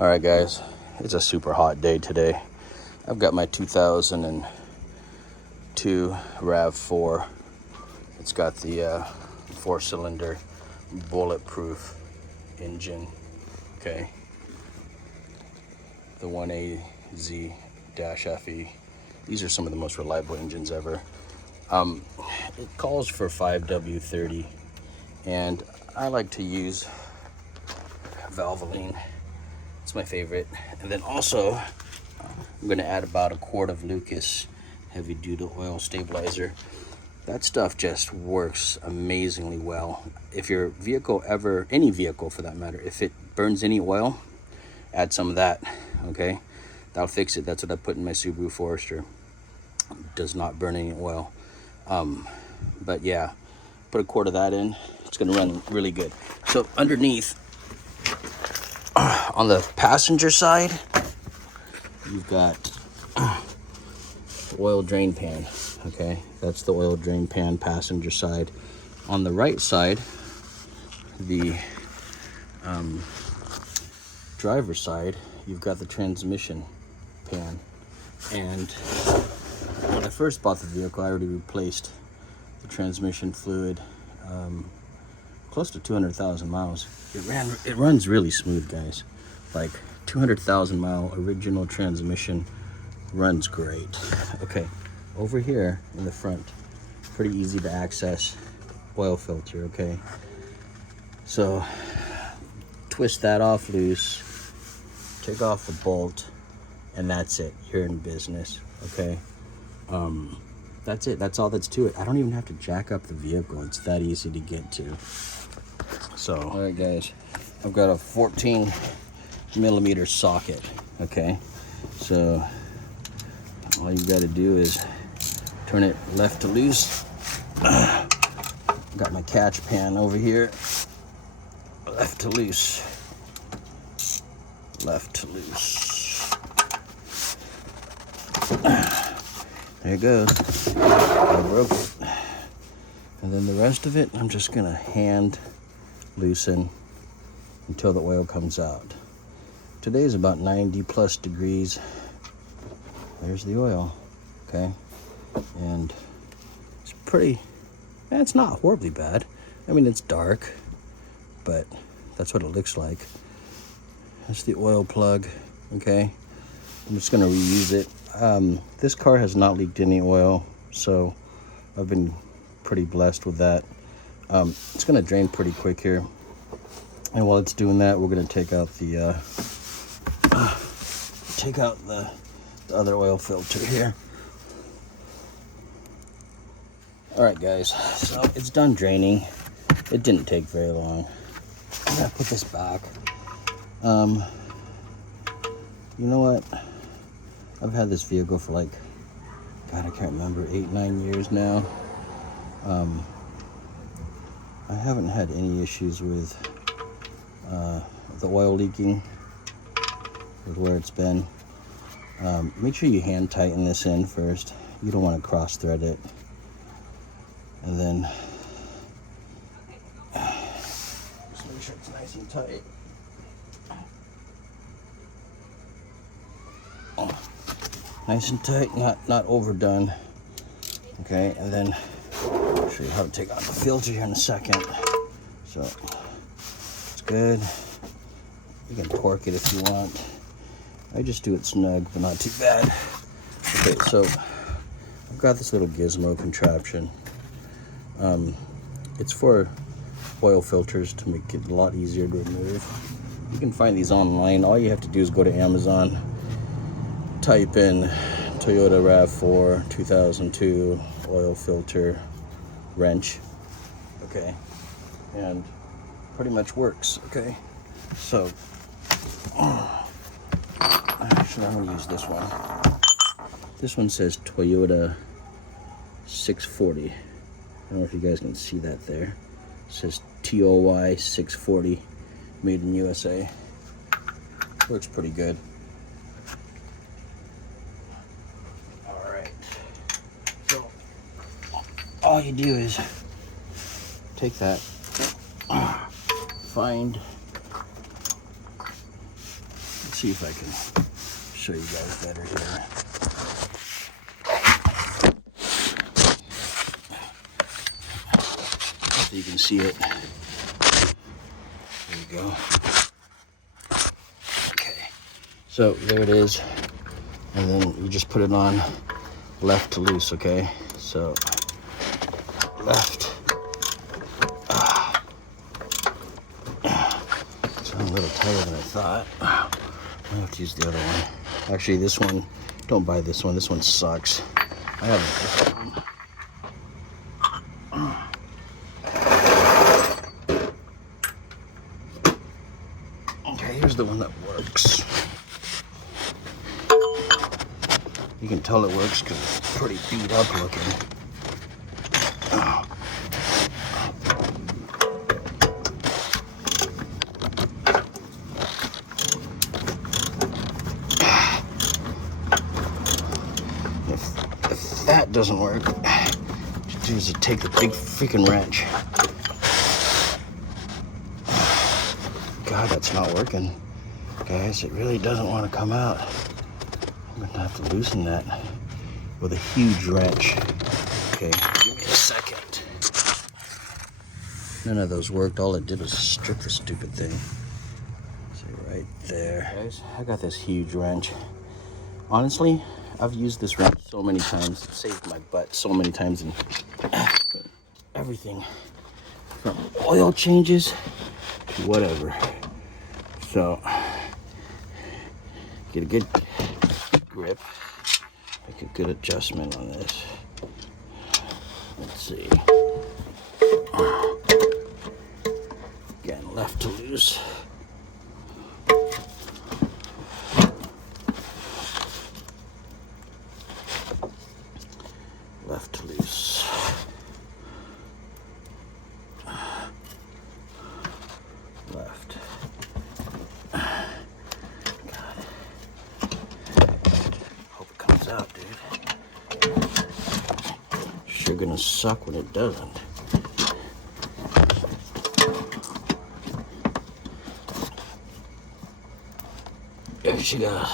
All right, guys, it's a super hot day today. I've got my 2002 RAV4. It's got the 4-cylinder bulletproof engine, okay? The 1AZ-FE. These are some of the most reliable engines ever. It calls for 5W30, and I like to use Valvoline. It's my favorite. And then also, I'm gonna add about a quart of Lucas heavy duty oil stabilizer. That stuff just works amazingly well. If your vehicle ever, any vehicle for that matter, if it burns any oil, add some of that, okay? That'll fix it. That's what I put in my Subaru Forester. It does not burn any oil. But yeah, put a quart of that in. It's gonna run really good. So underneath, on the passenger side, you've got the oil drain pan, okay? That's the oil drain pan, passenger side. On the right side, the driver's side, you've got the transmission pan. And when I first bought the vehicle, I already replaced the transmission fluid, close to 200,000 miles. It runs really smooth, guys. Like 200,000 mile original transmission runs great. Okay, over here in the front, pretty easy to access oil filter, okay? So twist that off loose, take off the bolt, and that's it. You're in business, okay? That's it. That's all that's to it. I don't even have to jack up the vehicle. It's that easy to get to. So, all right, guys, I've got a 14mm socket, okay? So all you got to do is turn it left to loose. Got my catch pan over here. Left to loose. Left to loose. There it goes. I broke it. And then the rest of it, I'm just gonna hand loosen until the oil comes out. Today is about 90 plus degrees. There's the oil, okay? And it's pretty, it's not horribly bad. I mean, it's dark, but that's what it looks like. That's the oil plug, okay? I'm just gonna reuse it. This car has not leaked any oil, so I've been pretty blessed with that. It's gonna drain pretty quick here. And while it's doing that, we're gonna take out the the other oil filter here. All right, guys, so it's done draining. It didn't take very long. I'm gonna put this back. You know what? I've had this vehicle for like, God, I can't remember, 8-9 years now. I haven't had any issues with the oil leaking with where it's been. Make sure you hand tighten this in first. You don't want to cross thread it. And then just make sure it's nice and tight. Nice and tight, not overdone. Okay, and then I'll show you how to take out the filter here in a second. So it's good. You can torque it if you want. I just do it snug, but not too bad. Okay, so I've got this little gizmo contraption. It's for oil filters to make it a lot easier to remove. You can find these online. All you have to do is go to Amazon, type in Toyota RAV4 2002 oil filter wrench, okay, and pretty much works, okay? So actually I'm gonna use this one. This one says Toyota 640. I don't know if you guys can see that there. It says TOY 640, made in USA. Works pretty good. All you do is take that, find see if I can show you guys better here. So you can see it. There you go. Okay, so there it is, and then you just put it on left to loose. Okay, so left. It's a little tighter than I thought. I have to use the other one. Actually, this one, don't buy this one. This one sucks. I have this one. Okay, here's the one that works. You can tell it works because it's pretty beat up looking. If that doesn't work, what you do is take the big freaking wrench. God, that's not working. Guys, it really doesn't want to come out. I'm gonna have to loosen that with a huge wrench. Okay, give me a second. None of those worked. All it did was strip the stupid thing. See right there. Guys, I got this huge wrench. Honestly, I've used this wrench so many times. It saved my butt so many times in everything. From oil changes to whatever. So, get a good grip. Make a good adjustment on this. Let's see. Again, left to loose. Left to loose. Left. God. Hope it comes out, dude. Sure gonna suck when it doesn't. There she goes.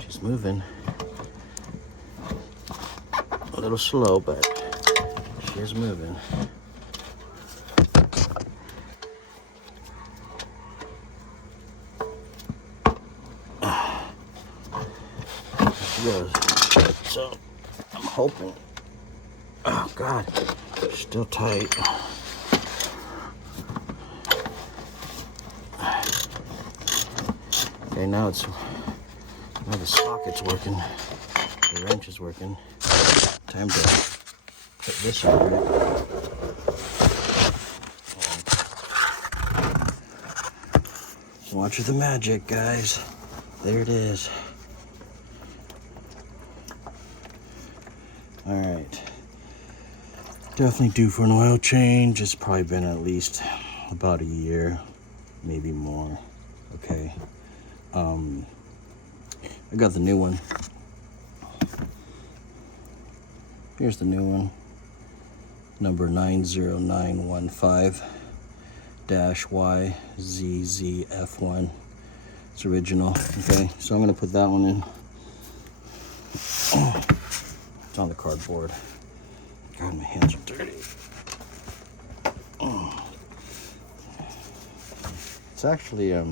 She's moving. A little slow, but she is moving. There she goes. So, I'm hoping. Oh God, still tight. Okay, now the socket's working. The wrench is working. Time to put this over it. Watch the magic, guys. There it is. All right. Definitely due for an oil change. It's probably been at least about a year, maybe more. Okay. I got the new one. Here's the new one. Number 90915-YZZF1. It's original. Okay, so I'm gonna put that one in. It's on the cardboard. God, my hands are dirty. It's actually a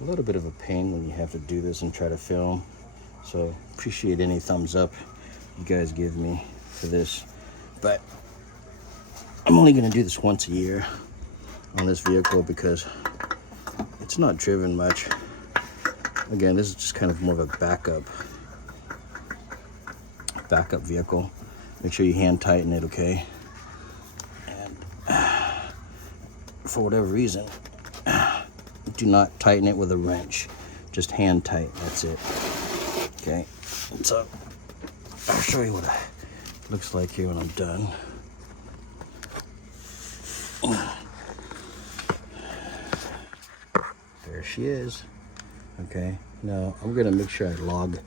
little bit of a pain when you have to do this and try to film. So appreciate any thumbs up you guys give me for this. But I'm only gonna do this once a year on this vehicle because it's not driven much. Again, this is just kind of more of a backup vehicle. Make sure you hand tighten it, okay? And for whatever reason, do not tighten it with a wrench. Just hand tight, that's it. Okay, so I'll show you what it looks like here when I'm done. There she is. Okay, now I'm gonna make sure I log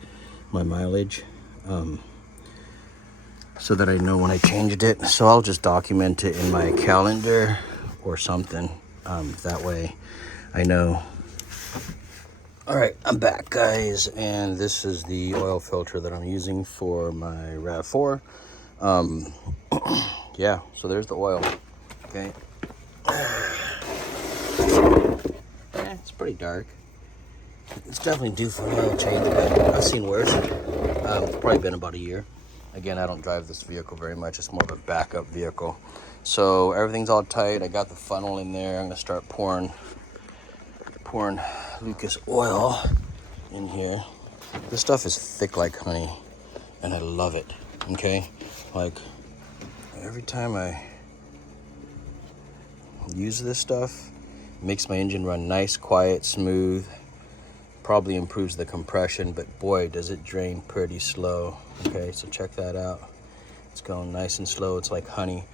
my mileage. so that I know when I changed it. So I'll just document it in my calendar or something. That way I know. All right, I'm back, guys, and this is the oil filter that I'm using for my RAV4. Yeah, so there's the oil. Okay. Yeah, it's pretty dark. It's definitely due for an oil change, but I've seen worse. It's probably been about a year. Again, I don't drive this vehicle very much. It's more of a backup vehicle. So everything's all tight. I got the funnel in there. I'm gonna start pouring Lucas oil in here. This stuff is thick like honey, and I love it. Okay, like every time I use this stuff, it makes my engine run nice, quiet, smooth. Probably improves the compression, but boy, does it drain pretty slow. Okay, so check that out. It's going nice and slow. It's like honey.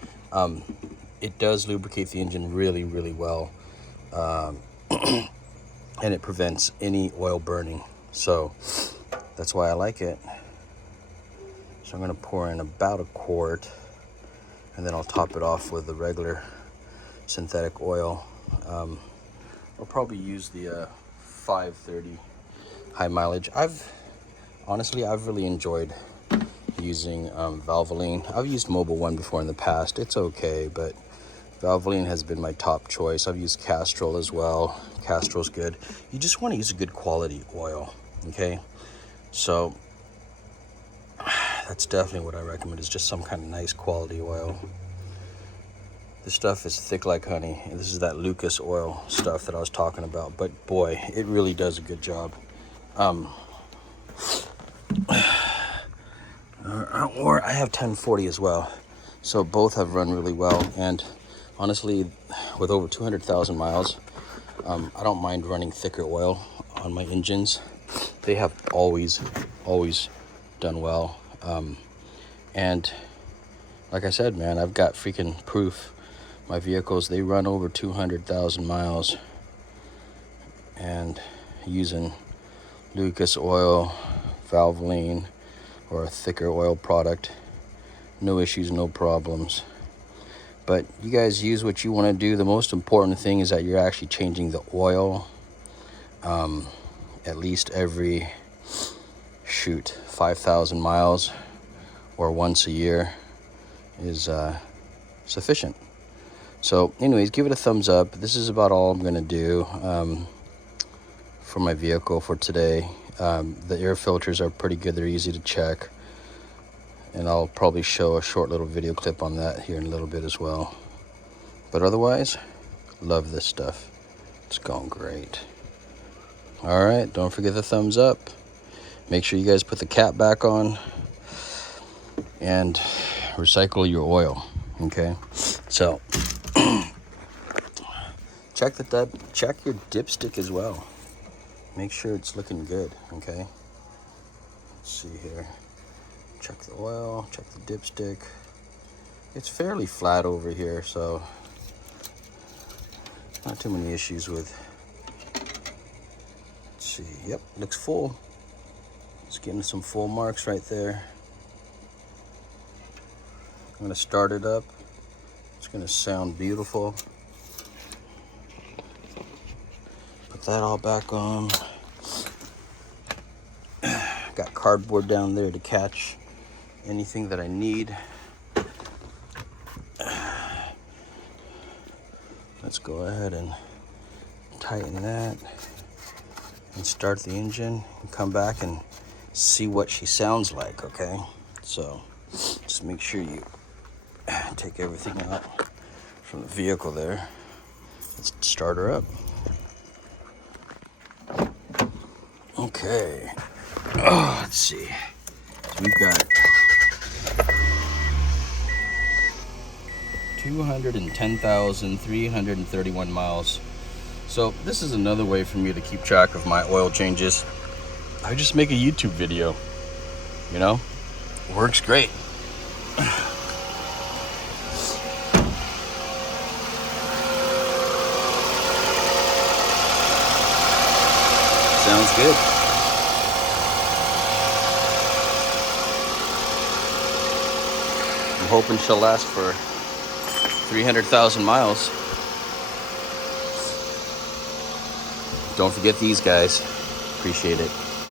It does lubricate the engine really, really well, and it prevents any oil burning. So that's why I like it. So I'm gonna pour in about a quart, and then I'll top it off with the regular synthetic oil. I'll probably use the 530 high mileage. I've really enjoyed using Valvoline. I've used Mobil 1 before in the past. It's okay, but Valvoline has been my top choice. I've used Castrol as well. Castrol's good. You just want to use a good quality oil, okay? So that's definitely what I recommend, is just some kind of nice quality oil. This stuff is thick like honey, and this is that Lucas oil stuff that I was talking about. But boy, it really does a good job. Or I have 1040 as well, so both have run really well. And honestly, with over 200,000 miles, I don't mind running thicker oil on my engines. They have always done well. And like I said, man, I've got freaking proof. My vehicles, they run over 200,000 miles, and using Lucas oil, Valvoline, or a thicker oil product, no issues, no problems. But you guys use what you want to do. The most important thing is that you're actually changing the oil at least every 5,000 miles or once a year is sufficient. So anyways, give it a thumbs up. This is about all I'm gonna do for my vehicle for today. The air filters are pretty good. They're easy to check, and I'll probably show a short little video clip on that here in a little bit as well. But otherwise, love this stuff. It's going great. All right, don't forget the thumbs up. Make sure you guys put the cap back on and recycle your oil. Okay, so check your dipstick as well. Make sure it's looking good. Okay, let's see here. Check the oil, check the dipstick. It's fairly flat over here, so not too many issues with. Let's see, yep, looks full. It's getting some full marks right there. I'm gonna start it up. It's gonna sound beautiful. Put that all back on. Got cardboard down there to catch anything that I need. Let's go ahead and tighten that and start the engine and come back and see what she sounds like, okay? So just make sure you take everything out from the vehicle there. Let's start her up. Okay. Oh, let's see. So we've got 210,331 miles. So this is another way for me to keep track of my oil changes. I just make a YouTube video, you know? Works great. Sounds good. I'm hoping she'll last for 300,000 miles. Don't forget these guys. Appreciate it.